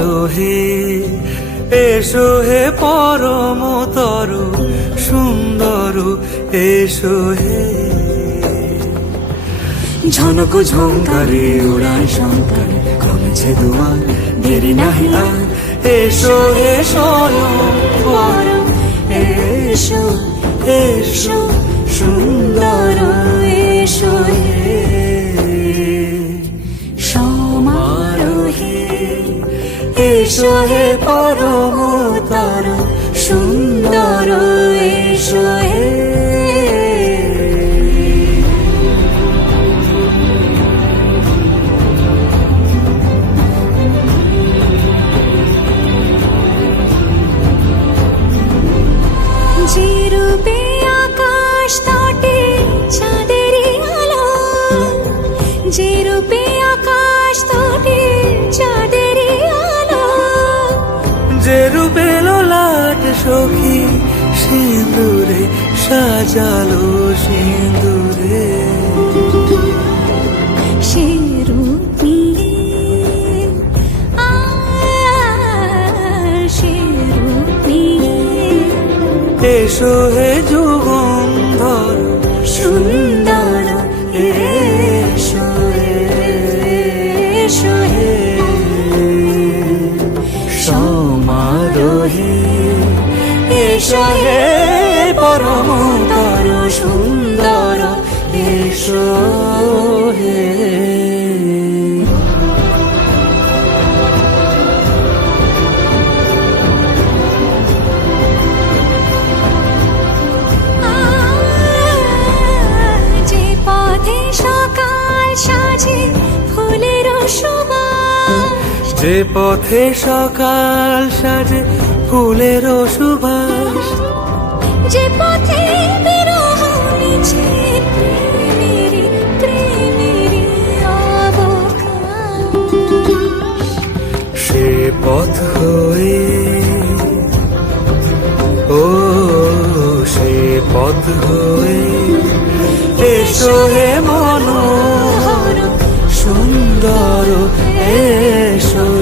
আলো হে, এসো হে পরমতর সুন্দর, এসো হে। ঝনক ঝঙ্কারে উড়ায় শঙ্কার, কমেছে দুয়ার, দেরি নাহি আর, এসো হে স্বয়ং বর, এসো এসো সুন্দর, এসো হে সমারোহে, এসো হে পরমতর সুন্দর, এসো হে। যে রূপে আকাশ তটে চাঁদেরই আলো, যে রূপে আকাশ তটে চাঁদেরই আলো, যে রূপে লোলাট সখী সিঁদুরে সাজালো সিঁদুরে, সে রূপ নিয়ে সে রূপ নিয়ে এসো হে যুগন্ধর সুন্দর, এসো এসো হে সমারোহে, এসো হে পরমতর সুন্দর, এসো হে। যে পথে সকাল সাজে ফুলের সুবাস, যে পথে সকাল সাজে ফুলের সুবাস, যে পথে বিরহ মিছে প্রেমেরই প্রেমেরই অবকাশ, সে পথ হয়ে, ও সে পথ হয়ে, এসো হে